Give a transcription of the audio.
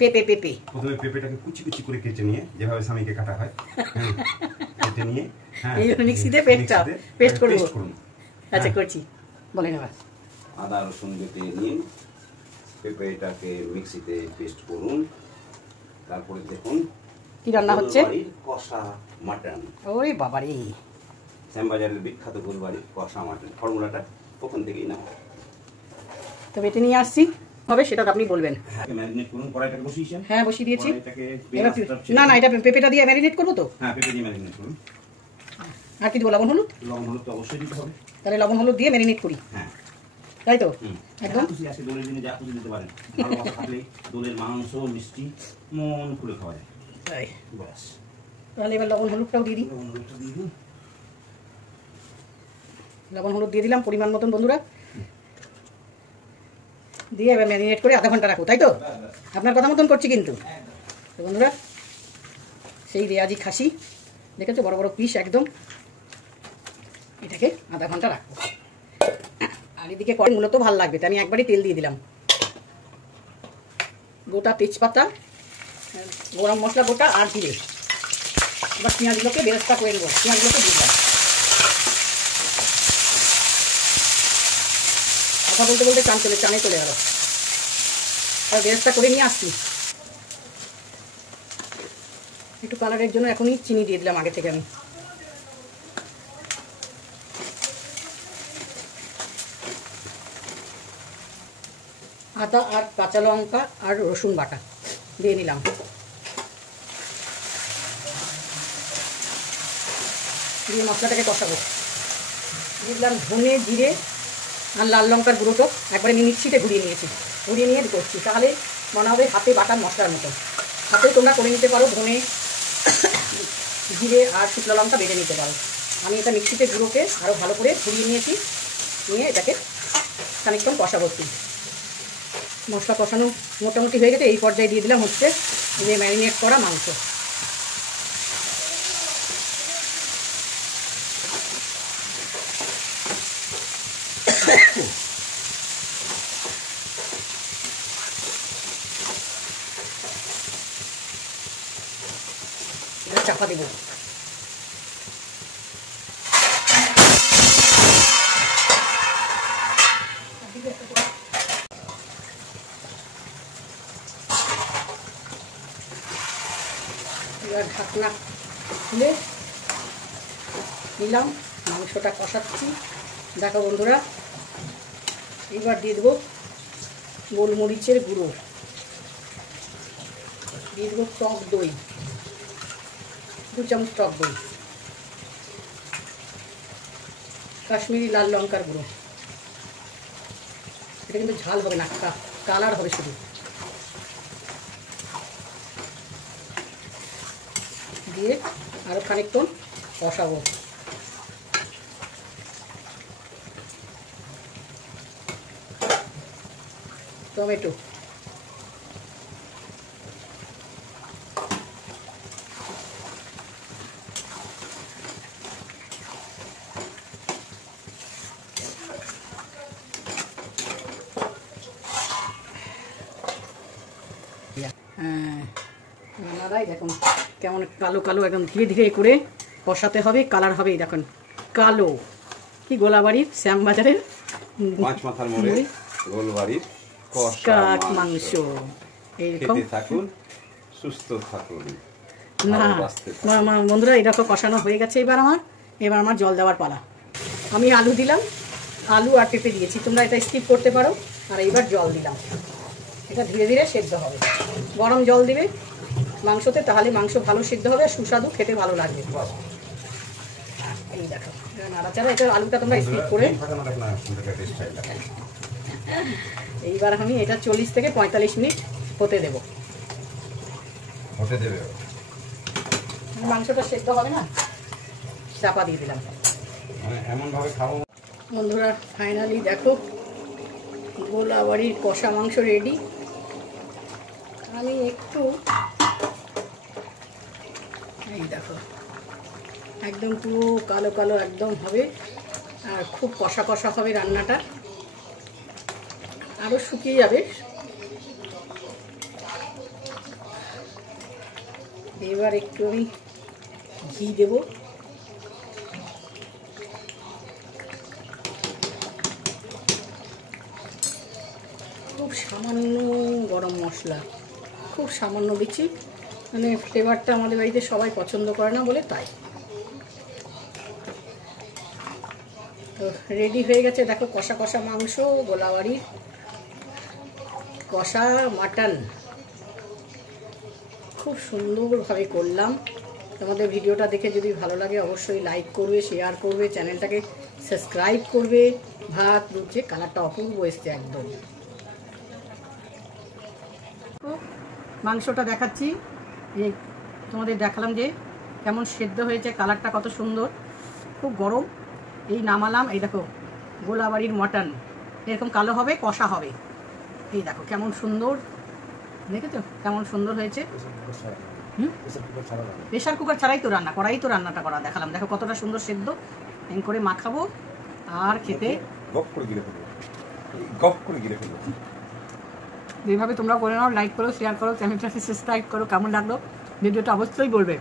পেঁপে পেঁপে প্রথমে পেঁপেটাকে কুচি কুচি করে কেটে নিয়ে যেভাবে স্বামীকে কাটা হয় কেটে নিয়ে এই মিক্সিতে পেস্ট করুন। আচ্ছা করছি, বলেন এবার। আদা রসুন বেটে নিয়ে পেঁপেটাকে মিক্সিতে পেস্ট করুন। তারপরে দেখুন কি রান্না হচ্ছে, কষা মাটন। ওরে বাবারে, শ্যামবাজারের বিখ্যাত গোলবাড়ির কষা মাটন। ফর্মুলাটা ওখান থেকেই নাও। তো বেটে নিয়ে আসছি, হবে সেটা আপনি বলবেন। ম্যারিনেট করুন। কড়াইটাকে বসিয়েছেন? হ্যাঁ বসিয়ে দিয়েছি। না না, এটা পেঁপেটা দিয়ে ম্যারিনেট করবো তো? হ্যাঁ পেঁপে দিয়ে ম্যারিনেট করুন। আর কি দেবো? লবণ হলুদ? লবণ হলুদ তো অবশ্যই দিতে হবে। তাহলে লবণ হলুদ দিয়ে ম্যারিনেট করি। হ্যাঁ তাই তো একদম। খুশি আছে দোলের দিনে যা খুশি দিতে পারেন। ভালোবাসা থাকলে দোলের মাংস মিষ্টি মন খুলে খাওয়া যায়। তাই ব্যাস। তাহলে এবার লবণ হলুদটাও দিয়ে দিই। লবণ হলুদটা দিয়ে দিন। লবণ হলুদ দিয়ে দিলাম পরিমাণ মতন বন্ধুরা, দিয়ে এবার ম্যারিনেট করে আধা ঘন্টা রাখো, তাই তো? আপনার কথা মতন করছি কিন্তু। তো বন্ধুরা, সেই রেয়াজি খাসি দেখেছো, বড় বড় পিস একদম, এটাকে আধা ঘন্টা রাখবো। আর এদিকে করে মূলত ভালো লাগবে, তো আমি একবারই তেল দিয়ে দিলাম। গোটা তেজপাতা, গরম মশলা গোটা আর জিরে। এবার পেঁয়াজগুলোকে বেরেস্তা করে নেবো, পেঁয়াজগুলোকে দিয়ে দিলাম। কথা বলতে বলতে টানে চলে গেল। আর বেরেস্তা করে নিয়ে আসছি। একটু কালারের জন্য এখনই চিনি দিয়ে দিলাম আগে থেকে আমি। আদা আর কাঁচা লঙ্কা আর রসুন বাটা দিয়ে নিলাম। দিয়ে মশলাটাকে কষাবো। দিয়ে দিলাম ধনে জিরে আর লাল লঙ্কার গুঁড়োটো একবারে আমি মিক্সিতে ঘুরিয়ে নিয়েছি, ঘুরিয়ে নিয়ে করছি। তাহলে মনে হবে হাতে বাটার মশলার মতো। হাতে তোমরা করে নিতে পারো, ধনে জিরে আর শুকনো লঙ্কা বেটে নিতে পারো। আমি এটা মিক্সিতে গুঁড়োকে আরও ভালো করে ঘুরিয়ে নিয়েছি, নিয়ে এটাকে খানিকক্ষণ কষাবো। মশলা কষানো মোটামুটি হয়ে গেছে। এই পর্যায়ে দিয়ে দিলাম হচ্ছে যে ম্যারিনেট করা মাংস। চাপা দেব। এবার ঢাকনা খুলে নিলাম, মাংসটা কষাচ্ছি। দেখো বন্ধুরা, এবার দিয়ে দেবো গোলমরিচের গুঁড়ো, দিয়ে দেবো টক দই, 2 চামচ টক দই, কাশ্মীরি লাল লঙ্কার গুঁড়ো। এটা কিন্তু ঝাল হবে না, কালার হবে শুধু। দিয়ে আরও খানিকক্ষণ কষাবো। টমেটো, দাদাই দেখুন কেমন কালো কালো একদম ধীরে ধীরে করে কষাতে হবে, কালার হবে। দেখুন কালো, কি গোলাবাড়ির শ্যামবাজারের পাঁচ মাথার মোড়ে গোলবাড়ির কাক মাংস। এইরকম থাকুন, সুস্থ থাকুন। না বন্ধুরা, এরকম কষানো হয়ে গেছে। এবার আমার জল দেওয়ার পালা। আমি আলু দিলাম, আলু আর পেঁপে দিয়েছি, তোমরা এটা স্কিপ করতে পারো। আর এইবার জল দিলাম, এটা ধীরে ধীরে সেদ্ধ হবে। গরম জল দিবে মাংসতে, তাহলে মাংস ভালো সিদ্ধ হবে, সুস্বাদু খেতে ভালো লাগবে। এই দেখো নাড়াচাড়া, এটা আলুটা তোমরা স্কিপ করে। এইবার আমি এটা 40 থেকে 45 মিনিট হতে দেব। মাংসটা সেদ্ধ হবে না, চাপা দিয়ে দিলাম। বন্ধুরা ফাইনালি দেখো গোলাবাড়ির কষা মাংস রেডি। আমি একটু এই দেখো একদম পুরো কালো কালো একদম হবে, আর খুব কষা কষা হবে রান্নাটা। আরও শুকিয়ে যাবে। এবার একটু আমি ঘি দেব। খুব সামান্য গরম মশলা, খুব সামান্য দিচ্ছি, মানে ফ্লেভারটা আমাদের বাড়িতে সবাই পছন্দ করে না বলে তাই। তো রেডি হয়ে গেছে দেখো, কষা কষা মাংস, গোলাবাড়ির কষা মাটন। খুব সুন্দরভাবে করলাম। তোমাদের ভিডিওটা দেখে যদি ভালো লাগে অবশ্যই লাইক করবে, শেয়ার করবে, চ্যানেলটাকে সাবস্ক্রাইব করবে। ভাত রুচে, কালারটা অপূর্ব এসছে একদম। মাংসটা দেখাচ্ছি, এই তোমাদের দেখালাম যে কেমন সেদ্ধ হয়েছে, কালারটা কত সুন্দর, খুব গরম। এই নামালাম, এই দেখো গোলাবাড়ির মটন এরকম কালো হবে, কষা হবে। এই দেখো কেমন সুন্দর, দেখেছো কেমন সুন্দর হয়েছে। প্রেশার কুকার ছাড়াই তো রান্না, করাই তো রান্নাটা করা দেখালাম। দেখো কতটা সুন্দর সেদ্ধ, এম করে মাখাবো আর খেতে যেভাবে তোমরা করে নাও। লাইক করো, শেয়ার করো, চ্যানেলটাকে সাবস্ক্রাইব করো। কেমন লাগলো ভিডিওটা অবশ্যই বলবে।